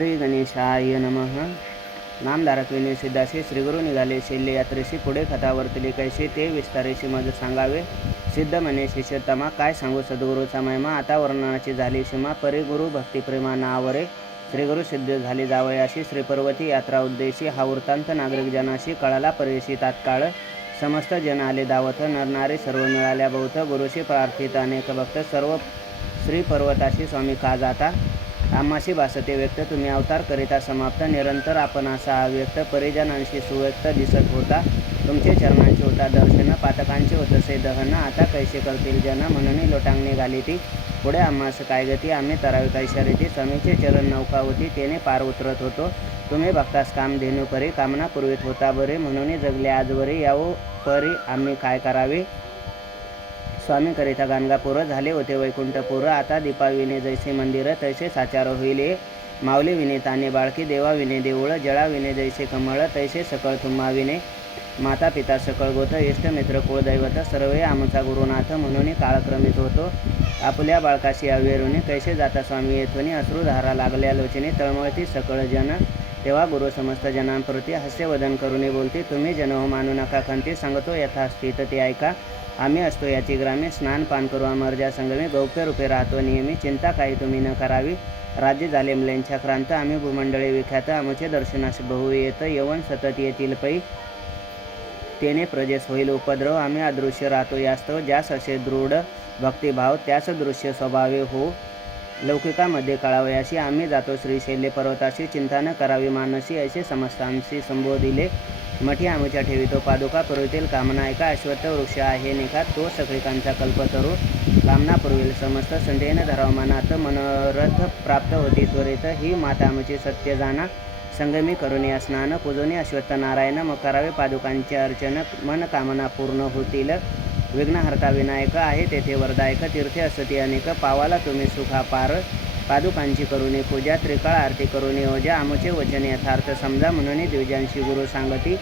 श्री गणेशाय नमः. नामधारक विनय सिद्धाशी श्रीगुरु निघाले शैल्य यात्रेशी. पुढे कथा वर्तली कैसे ते विस्तारेशी मज सांगावे. सिद्ध म्हणे शिष्योत्तमा काय सांगू सद्गुरूचा महिमा. आता वर्णनाची झाली सीमा. परी गुरु भक्तिप्रेमा नावरे. श्रीगुरु सिद्ध झाले जावयाशी. श्रीपर्वती यात्रा उद्देशी. हा वृत्तांत नागरिक जनाशी कळाला परेशी तात्काळ. समस्त जन आले दावत. नरनारी सर्व मिळाल्या बहुत. गुरुशी प्रार्थित अनेक भक्त. सर्व श्री पर्वताशी स्वामी का जाता. आम्हाशी भासते व्यक्त. तुम्ही अवतार करिता समाप्त. निरंतर आपण असा अव्यक्त. परिजनांशी सुव्यक्त दिसत होता. तुमचे चरणांचे होता दर्शन. पातकांचे होतसे दहन. आता कैसे करतील जन. म्हणून लोटांगणी घाली ती. पुढे आम्हास काय गती. आम्ही तरावे काय शर्यती. स्वामीचे चरण नौका होती. तेने पार उतरत होतो. तुम्ही बघतास काम धेनू परी. कामना पूर्वीत होता बरे. म्हणून जगले आजवरी. यावो परी आम्ही काय करावे. स्वामी करिता गाणगापूर. झाले होते वैकुंठपूर. आता दीपाविने जैसे मंदिर. तैसे साचार होईल माऊली विने ताने बाळकी. देवा विने देऊळ. जळा विने जैसे कमळ. तैसे सकळ तुम्हा विने. माता पिता सकळ गोत. इष्ट मित्र कुळदैवत. सर्वे आमचा गुरुनाथ. म्हणून काळक्रमित होतो आपल्या बाळकाशी अवेरुनी. कैसे जाता स्वामी येथून. अश्रुधारा लागल्या लोचने. तळमळती सकळ जन. तेव्हा गुरु समस्त जनांप्रती हास्यवदन करून बोलते. तुम्ही जन हो मानू नका खंती. सांगतो यथास्थित ते ऐका. आम्ही असतो याची ग्रामी. स्नान पान करू अमरजा संगमी. गौप्य रूपे राहतो नेहमी. चिंता काही तुम्ही न करावी. राज्य झाले मुलांच्या क्रांत. आम्ही भूमंडळी विख्यात. आमचे दर्शनास बहु येत. यवन सतत येतील पै. तेने प्रजेस होईल उपद्रव. आम्ही अदृश्य राहतो यास्तव. ज्यास असे दृढ भक्तिभाव. त्यास दृश्य स्वभावे हो लौकिकामध्ये कळावयाशी. आम्ही जातो श्रीशैल्य पर्वताशी. चिंता न करावी मानसी. ऐसे समस्तांशी संबोधिले. मठी आमच्या ठेवितो पादुका. पुरवितील कामना ऐका. अश्वत्थ वृक्ष आहे निखात. तो सगळिकांचा कल्पतरू. कामना पुरवेल समस्त. संदेन धराव मनात. मनोरथ प्राप्त होती त्वरित. ही माता आमची सत्य जाणा. संगमी करुणी स्नान. पूजोनी अश्वत्थ नारायण. मग करावे पादुकांचे अर्चन. मन कामना पूर्ण होतील. विघ्नहर्ता विनायक आहे तेथे वरदायक. तीर्थे असती अनेक. पावाला तुम्ही सुखापार. पादुकांची करुणी पूजा. त्रिकाळ आरती करुणी ओजा. आमचे वचन यथार्थ समजा. म्हणून द्विजांशी गुरु सांगती.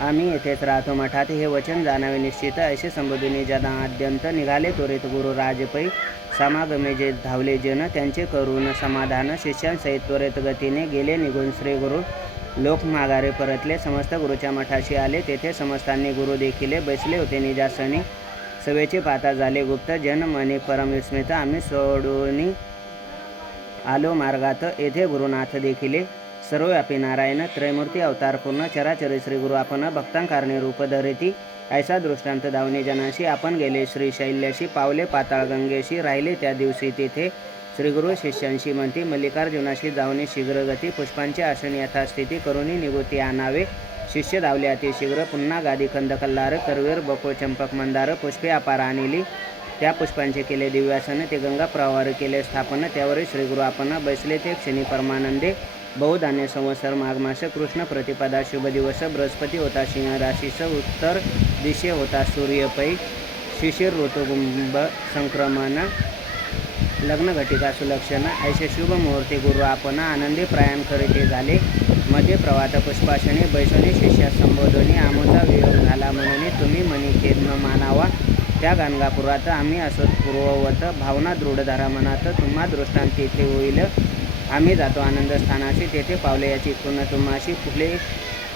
आम्ही येथेच राहतो मठात. हे वचन जाणावे निश्चित. ऐसे संबोधिनी जनाद्यंत. निघाले त्वरित गुरु राजपै. समागमे जे धावले जन. त्यांचे करून समाधान. शिष्यांसहित त्वरित गतीने गेले निघून श्री गुरु. लोक माघारे परतले. समस्त गुरुच्या मठाशी आले. तेथे समस्तांनी गुरु देखिले. बैसले होते निजासनी. सवेचे पाता झाले गुप्त. जन मने परमविस्मित. आम्ही सोडून आलो मार्गात. येथे गुरुनाथ देखिले. सर्वव्यापी नारायण. त्रयमूर्ती अवतार पूर्ण. चराचरी श्री गुरु आपण. भक्तांकारणे रूप धरिती. ऐसा दृष्टांत दावणी जनाशी. आपण गेले श्रीशैल्याशी. पावले पाताळ गंगेशी. राहिले त्या दिवशी तेथे. श्रीगुरु शिष्यांशी म्हणती. मल्लिकार्जुनाशी जाऊनी शीघ्र गती. पुष्पांचे आसन यथास्थिती. करुणी निगोती आणावे. शिष्य धावले अति शीघ्र. पुन्हा गादी कंद कल्लार. करवीर बकुळ चंपक मंदार. पुष्पे अपार आणली. त्या पुष्पांचे केले दिव्यासन. ते गंगा प्रवार केले स्थापन. त्यावर श्रीगुरु आपण. बैसले ते क्षणी परमानंदे. बहुधान्य संवत्सर माघमास. कृष्ण प्रतिपदा शुभ दिवस. बृहस्पती होता सिंह राशीस. उत्तर दिशे होता सूर्य पै. शिशिर ऋतुकुंभ संक्रमण. लग्न घटिका सुलक्षण. ऐसे शुभ मुहूर्ते गुरु आपण. आनंदी प्रयाण करीते झाले. मध्ये प्रवात पुष्पाशनी. बैसोनी शिष्या संबोधनी. आमचा वियोग झाला म्हणून तुम्ही मनी खेद न मानावा. त्या गाणगापुरात आम्ही असोत पूर्ववत. भावना दृढ धरा मनात. तुम्हा दृष्टांत तेथे होईल. आम्ही जातो आनंद स्थानाशी. तेथे पावले याची पूर्ण तुम्हाशी.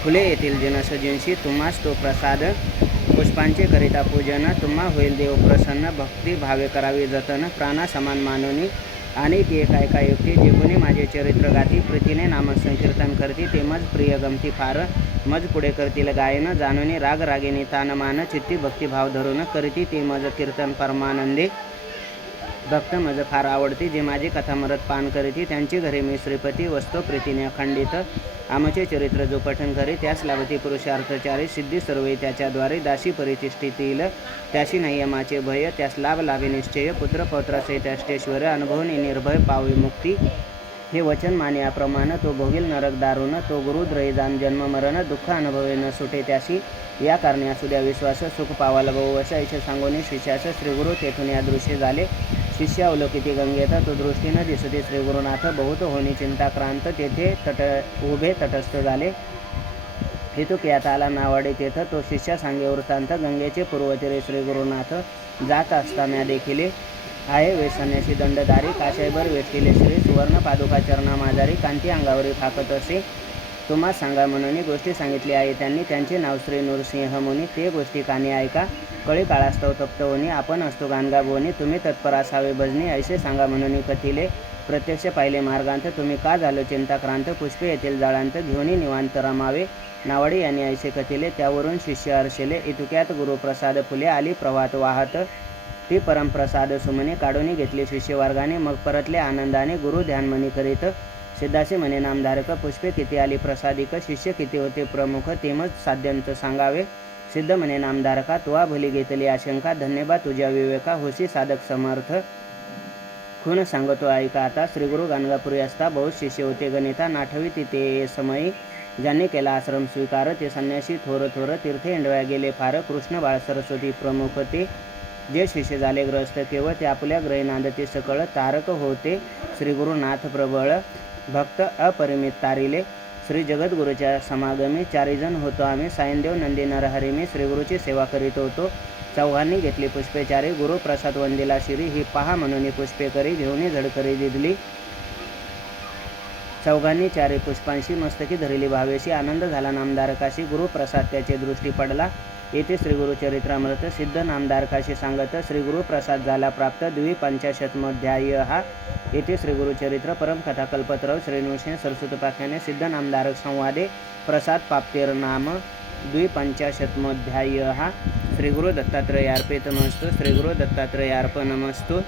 फुले येतील जनसजींशी. तुम्हास तो प्रसाद. पुष्पांचे करिता पूजन. तुम्हा होईल देव प्रसन्न. भक्ती भावे करावी जतन. प्राणा समान मानोनी. आणि ती एका युक्ती. जे कोणी माझे चरित्र गाती. प्रीतीने नाम संकीर्तन करती. ते मज प्रिय गमती फार. मज पुढे करतील गायन. जाणूनी राग रागिनी तान मान. चित्ती भक्तिभाव धरून करीती ते मज कीर्तन परमानंदे. भक्त मज फार आवडती. जे माझी कथा मरत पान करीती. त्यांची घरी मी श्रीपती. वस्तो प्रीतीने अखंडित. आमचे चरित्र जो पठन करी. त्यास लाभती पुरुषार्थचारी. सिद्धी सर्वे त्याच्याद्वारे. दासी परितिष्ठितील त्याशी नाही यमाचे भय. त्यास लाभ लाभे निश्चय. पुत्र पौत्रासहित अष्टेश्वर. अनुभवनी निर्भय पावे मुक्ती. हे वचन माने अप्रमाण. तो भोगील नरक दारुण. तो गुरु द्रयी जाण जन्म मरण. दुःख अनुभवे न सुटे त्याशी. या कारणे असू द्या विश्वास. सुख पावाला बहुवश. ऐसे सांगोनी शिष्यास. श्रीगुरु तेथून अदृश्य झाले. शिष्य अवलोकिती गंगेत. तो दृष्टीनं दिसते श्रीगुरुनाथ. बहुत होणी चिंताक्रांत. तेथे उभे तटस्थ झाले. हेतुकियात आला नावाडे तेथ. तो शिष्य सांगे वृत्तांत. गंगेचे पूर्वतीरे श्रीगुरुनाथ. जात असताना देखिले. आहे वेसण्याशी दंडधारी. काशायभर वेठिले श्री. सुवर्ण पादुका चरणामाजारी कांती अंगावरी फाकत असे तुम्हा सांगा म्हणून गोष्टी सांगितली आहे त्यांनी. त्यांचे नाव श्री नृसिंह मुनी. ते गोष्टी कानी ऐका कळी काळास्तव तप्त होणी आपण असतो गाणगा बोनी. तुम्ही तत्पर असावे भजनी ऐसे सांगा म्हणून कथिले. प्रत्यक्ष पाहिले मार्गांत तुम्ही का झालो चिंताक्रांत. पुष्पे येथील जाळांत घेऊनी निवांत रमावे नावाडी यांनी ऐसे कथिले. त्यावरून शिष्य हर्षले इतुक्यात गुरुप्रसाद फुले आली प्रवाहात वाहत. ती परमप्रसाद सुमने काढून घेतली शिष्यवर्गाने मग परतले आनंदाने. गुरु ध्यानमनी करीत सिद्धासे म्हणे नामधारक. पुष्पे किती आली प्रसादिक शिष्य किती होते प्रमुख तेमच साध्यांत सांगावे. सिद्ध म्हणे नामधारका तुवा भली घेतली आशंका. धन्यवाद तुझ्या विवेका होशी साधक समर्थ. खून सांगतो ऐका आता. श्रीगुरु गाणगापुरी असता बहुत शिष्य होते गणिता. नाठवी तिथे समयी ज्यांनी केला आश्रम स्वीकार. ते संन्यासी थोर थोर तीर्थे इंडव्या गेले फार. कृष्ण बाळ सरस्वती प्रमुख ते. जे शिष्य झाले ग्रस्त केवळ ते आपल्या ग्रही नांदते सकळ. तारक होते श्रीगुरुनाथ प्रबळ भक्त अपरिमित तारिले. श्री जगद्गुरूच्या समागमी चारीजण होतो आम्ही. सायनदेव नंदी नरहरी मी श्रीगुरूची सेवा करीत होतो. चौघांनी घेतली पुष्पे चारी. गुरु प्रसाद वंदिला शिरी. ही पहा म्हणून पुष्पे करी घेऊन झडकरी दिदली. चौघांनी चारी पुष्पांशी मस्तकी धरली भावेशी. आनंद झाला नामधारकाशी गुरुप्रसाद त्याचे दृष्टी पडला. येथे श्रीगुरु चरित्रामृत सिद्ध नामधारकाशी सांगत. श्रीगुरु प्रसाद झाला प्राप्त 2पंचाशतमोऽध्याय हा. येथे श्रीगुरु चरित्र परमकथा कल्पतरव श्री नृसिंह सरस्वतोपाख्याने सिद्ध नामधारक संवादे प्रसाद प्राप्तिर्नाम 2पंचाशतमोऽध्याय हा. श्रीगुरु दत्तात्रेयार्पितमस्तु. श्रीगुरु दत्तात्रेयार्पणमस्तु.